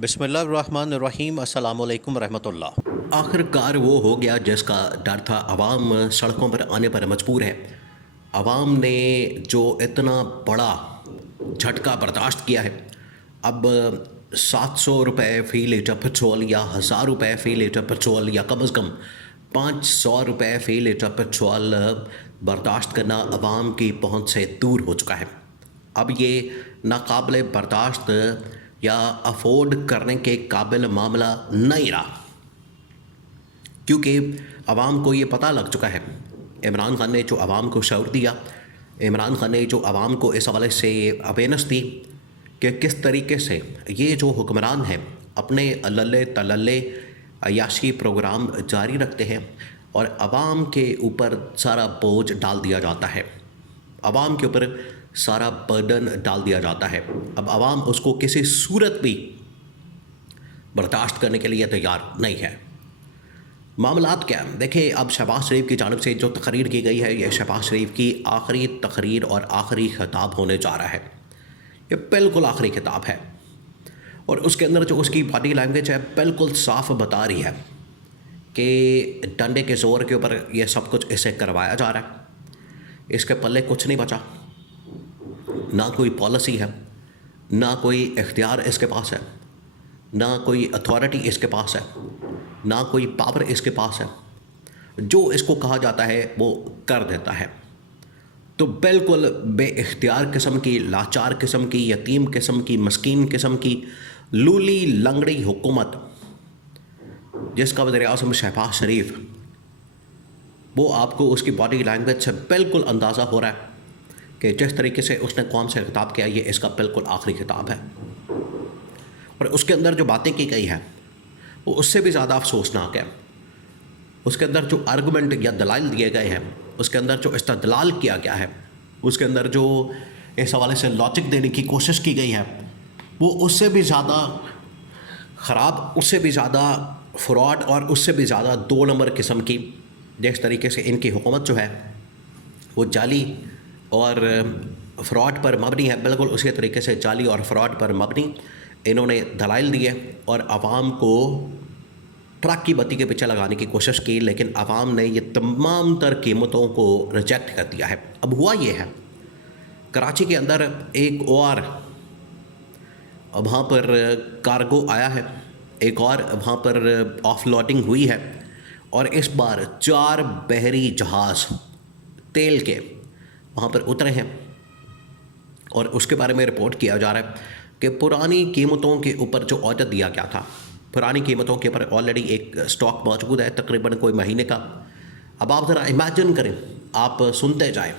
बिस्मिल्लाहिर्रहमानिर्रहीम अस्सलामुअलैकुम रहमतुल्लाह। आखिरकार वो हो गया जिसका डर था। आवाम सड़कों पर आने पर मजबूर है। आवाम ने जो इतना बड़ा झटका बर्दाश्त किया है, अब 700 रुपये फ़ी लीटर पेट्रोल या 1000 रुपये फ़ी लीटर पेट्रोल या कम अज़ कम 500 रुपये फ़ी लीटर पेट्रोल बर्दाश्त करना आवाम की पहुंच से दूर हो चुका है। अब ये नाकाबिले बर्दाश्त या अफोर्ड करने के काबिल मामला नहीं रहा, क्योंकि आवाम को ये पता लग चुका है। इमरान खान ने जो आवाम को शऊर दिया, इमरान खान ने जो आवाम को इस हवाले से अवेयरनेस दी कि किस तरीके से ये जो हुक्मरान हैं अपने लल्ले तलल्ले अयाशी प्रोग्राम जारी रखते हैं और आवाम के ऊपर सारा बोझ डाल दिया जाता है, आवाम के ऊपर सारा बर्डन डाल दिया जाता है। अब आवाम उसको किसी सूरत भी बर्दाश्त करने के लिए तैयार नहीं है। मामलात क्या है देखिए, अब शहबाज शरीफ की जानिब से जो तकरीर की गई है, ये शहबाज शरीफ की आखिरी तकरीर और आखिरी खिताब होने जा रहा है। ये बिल्कुल आखिरी खिताब है और उसके अंदर जो उसकी बॉडी लैंग्वेज है बिल्कुल साफ बता रही है कि डंडे के ज़ोर के ऊपर ये सब कुछ इसे करवाया जा रहा है। इसके पल्ले कुछ नहीं बचा, ना कोई पॉलिसी है, ना कोई इख्तियार इसके पास है, ना कोई अथॉरिटी इसके पास है, ना कोई पावर इसके पास है। जो इसको कहा जाता है वो कर देता है। तो बिल्कुल बेइख्तियार किस्म की, लाचार किस्म की, यतीम किस्म की, मस्कीन किस्म की, लूली लंगड़ी हुकूमत जिसका वज़ीर-ए-आज़म शहबाज शरीफ, वो आपको उसकी बॉडी लैंग्वेज से बिल्कुल अंदाज़ा हो रहा है कि जिस तरीके से उसने कौम से खिताब किया, ये इसका बिल्कुल आखिरी खिताब है। और उसके अंदर जो बातें की गई हैं वो उससे भी ज़्यादा अफसोसनाक है। उसके अंदर जो आर्गूमेंट या दलाइल दिए गए हैं, उसके अंदर जो इस्तदलाल किया गया है, उसके अंदर जो इस हवाले से लॉजिक देने की कोशिश की गई है, वो उससे भी ज़्यादा ख़राब, उससे भी ज़्यादा फ्रॉड और उससे भी ज़्यादा 2 नंबर किस्म की। जिस तरीके से इनकी हुकूमत जो है वो जाली और फ्रॉड पर मबनी है, बिल्कुल उसी तरीके से जाली और फ्रॉड पर मबनी इन्होंने दलाइल दिए और आवाम को ट्रक की बत्ती के पीछे लगाने की कोशिश की, लेकिन आवाम ने ये तमाम तर कीमतों को रिजेक्ट कर दिया है। अब हुआ ये है, कराची के अंदर एक और वहाँ पर कार्गो आया है, एक और वहाँ पर ऑफलोडिंग हुई है और इस बार 4 बहरी जहाज़ तेल के वहाँ पर उतरे हैं और उसके बारे में रिपोर्ट किया जा रहा है कि पुरानी कीमतों के ऊपर जो ऑर्डर दिया गया था, पुरानी कीमतों के ऊपर ऑलरेडी एक स्टॉक मौजूद है तकरीबन कोई महीने का। अब आप ज़रा इमेजिन करें, आप सुनते जाएं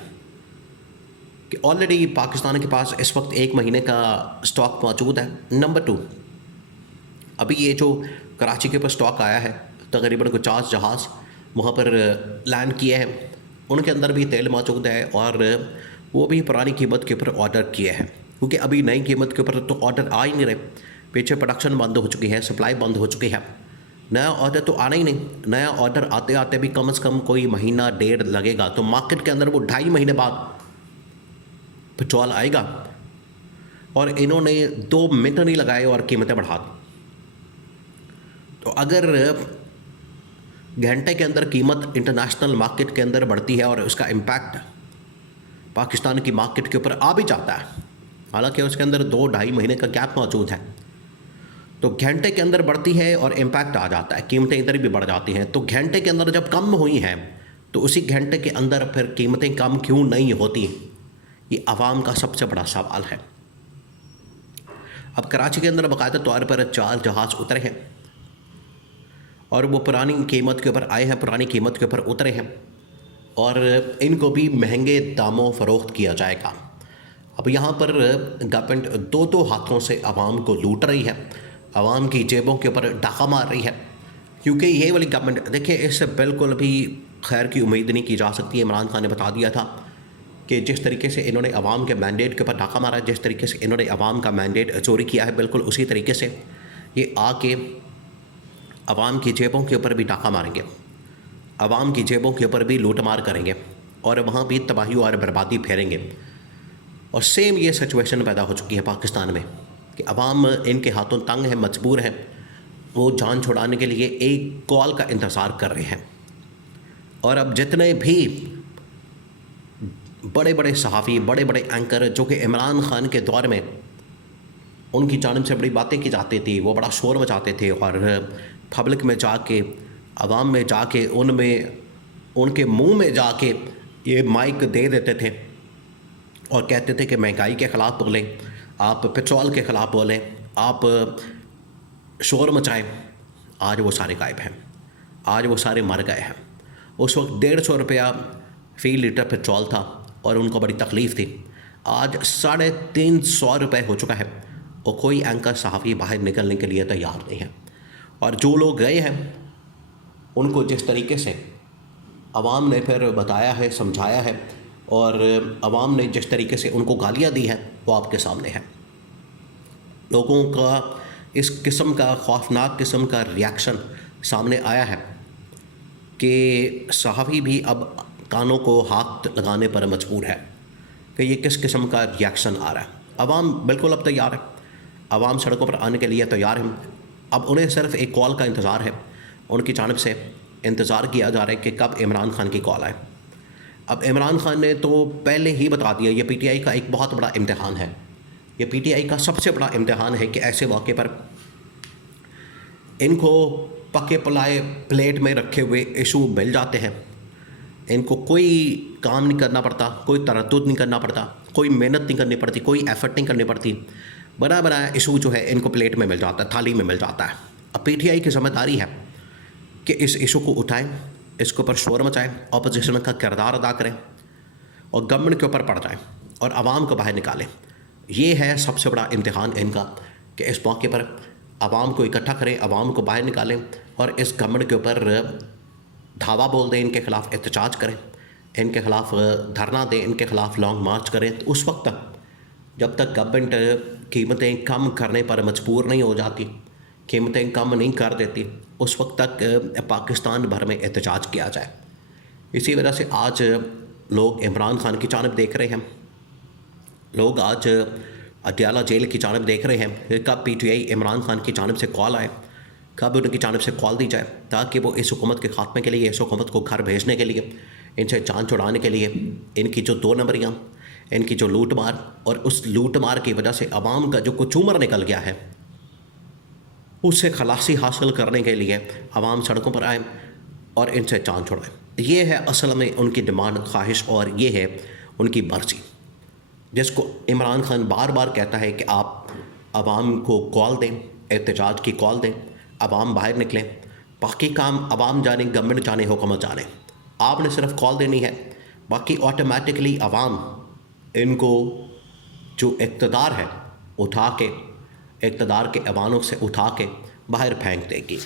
कि ऑलरेडी पाकिस्तान के पास इस वक्त 1 महीने का स्टॉक मौजूद है। नंबर 2, अभी ये जो कराची के ऊपर स्टॉक आया है, तकरीबन 50 जहाज़ वहाँ पर लैंड किए हैं, उनके अंदर भी तेल मौजूद है और वो भी पुरानी कीमत के ऊपर ऑर्डर किए हैं, क्योंकि अभी नई कीमत के ऊपर तो ऑर्डर आ ही नहीं रहे। पीछे प्रोडक्शन बंद हो चुकी है, सप्लाई बंद हो चुकी है, नया ऑर्डर तो आना ही नहीं। नया ऑर्डर आते आते भी कम से कम कोई महीना डेढ़ लगेगा, तो मार्केट के अंदर वो 2.5 महीने बाद पेट्रोल आएगा और इन्होंने 2 मिनट नहीं लगाए और कीमतें बढ़ा दी। तो अगर घंटे के अंदर कीमत इंटरनेशनल मार्केट के अंदर बढ़ती है और उसका इम्पैक्ट पाकिस्तान की मार्केट के ऊपर आ भी जाता है, हालांकि उसके अंदर 2-2.5 महीने का गैप मौजूद है, तो घंटे के अंदर बढ़ती है और इम्पैक्ट आ जाता है, कीमतें इधर भी बढ़ जाती हैं। तो घंटे के अंदर जब कम हुई हैं तो उसी घंटे के अंदर फिर कीमतें कम क्यों नहीं होती, ये आवाम का सबसे बड़ा सवाल है। अब कराची के अंदर बाकायदा तौर पर 4 जहाज़ उतरे हैं और वो पुरानी कीमत के ऊपर आए हैं, पुरानी कीमत के ऊपर उतरे हैं और इनको भी महंगे दामों फ़रोख्त किया जाएगा। अब यहाँ पर गवर्नमेंट 2-2 हाथों से आवाम को लूट रही है, आवाम की जेबों के ऊपर डाका मार रही है, क्योंकि ये वाली गवर्नमेंट देखिए, इससे बिल्कुल भी खैर की उम्मीद नहीं की जा सकती। इमरान खान ने बता दिया था कि जिस तरीके से इन्होंने आवाम के मैंडेट के ऊपर डाका मारा, जिस तरीके से इन्होंने आवाम का मैंडेट चोरी किया है, बिल्कुल उसी तरीके से ये आके आवाम की जेबों के ऊपर भी डाका मारेंगे, आवाम की जेबों के ऊपर भी लूटमार करेंगे और वहाँ भी तबाही और बर्बादी फेरेंगे। और सेम ये सिचुएशन पैदा हो चुकी है पाकिस्तान में कि अवाम इनके हाथों तंग है, मजबूर है, वो जान छुड़ाने के लिए एक कॉल का इंतज़ार कर रहे हैं। और अब जितने भी बड़े बड़े सहाफ़ी, बड़े बड़े एंकर जो कि इमरान खान के दौर में उनकी जानिब से बड़ी बातें की जाती थी, वो बड़ा शोर मचाते थे और पब्लिक में जाके, अवाम में जाके, उनके मुंह में जाके ये माइक दे देते थे और कहते थे कि महंगाई के ख़िलाफ़ बोलें, आप पेट्रोल के ख़िलाफ़ बोलें, आप शोर मचाएं। आज वो सारे गायब हैं, आज वो सारे मर गए हैं। उस वक्त 150 रुपया फ़ी लीटर पेट्रोल था और उनको बड़ी तकलीफ़ थी। आज 350 रुपये हो चुका है और कोई एंकर सहाफ़ी बाहर निकलने के लिए तैयार नहीं है। और जो लोग गए हैं उनको जिस तरीके से अवाम ने फिर बताया है, समझाया है और अवाम ने जिस तरीके से उनको गालियाँ दी हैं वो आपके सामने है। लोगों का इस किस्म का खौफनाक किस्म का रिएक्शन सामने आया है कि सहाफ़ी भी अब कानों को हाथ लगाने पर मजबूर है कि ये किस किस्म का रिएक्शन आ रहा है। अवाम बिल्कुल अब तैयार है, अवाम सड़कों पर आने के लिए तैयार है। अब उन्हें सिर्फ एक कॉल का इंतज़ार है, उनकी जानिब से इंतज़ार किया जा रहा है कि कब इमरान खान की कॉल आए। अब इमरान खान ने तो पहले ही बता दिया, ये पीटीआई का एक बहुत बड़ा इम्तिहान है, ये पीटीआई का सबसे बड़ा इम्तिहान है कि ऐसे मौके पर इनको पके पलाए प्लेट में रखे हुए इशू मिल जाते हैं। इनको कोई काम नहीं करना पड़ता, कोई तरद्दुद नहीं करना पड़ता, कोई मेहनत नहीं करनी पड़ती, कोई एफर्ट नहीं करनी पड़ती। बड़ा बड़ा इशू जो है इनको प्लेट में मिल जाता है, थाली में मिल जाता है। अब पीटीआई की ज़िम्मेदारी है कि इस इशू को उठाएं, इसके ऊपर शोर मचाएं, अपोजिशन का किरदार अदा करें और गवर्नमेंट के ऊपर पड़ जाएं और आवाम को बाहर निकालें। ये है सबसे बड़ा इम्तिहान इनका कि इस मौके पर आवाम को इकट्ठा करें, आवाम को बाहर निकालें और इस गवर्नमेंट के ऊपर धावा बोल दें, इनके ख़िलाफ़ एहतजाज करें, इनके ख़िलाफ़ धरना दें, इनके ख़िलाफ़ लॉन्ग मार्च करें। तो उस वक्त तक जब तक गवर्नमेंट कीमतें कम करने पर मजबूर नहीं हो जाती, कीमतें कम नहीं कर देती, उस वक्त तक पाकिस्तान भर में एहतजाज किया जाए। इसी वजह से आज लोग इमरान खान की जानिब देख रहे हैं, लोग आज अडयाला जेल की जानिब देख रहे हैं कि कब पीटीआई इमरान खान की जानिब से कॉल आए, कब उनकी जानिब से कॉल दी जाए, ताकि वो इस हुकूमत के खात्मे के लिए, इस हुकूमत को घर भेजने के लिए, इनसे जान छुड़ाने के लिए, इनकी जो 2 नंबरियाँ, इनकी जो लूट मार और उस लूट मार की वजह से आवाम का जो कुचूमर निकल गया है, उससे खलासी हासिल करने के लिए आवाम सड़कों पर आए और इनसे जान छुड़ाएं। ये है असल में उनकी डिमांड, ख्वाहिश और ये है उनकी मर्ज़ी, जिसको इमरान खान बार बार कहता है कि आप आवाम को कॉल दें, एहतजाज की कॉल दें, आवाम बाहर निकलें, बाकी काम आवाम जाने, गवर्नमेंट जाने, हुकूमत जाने। आपने सिर्फ कॉल देनी है, बाकी ऑटोमेटिकली आवाम इनको जो इक़्तिदार है उठा के, इक़्तिदार के ऐवानों से उठा के बाहर फेंक देगी।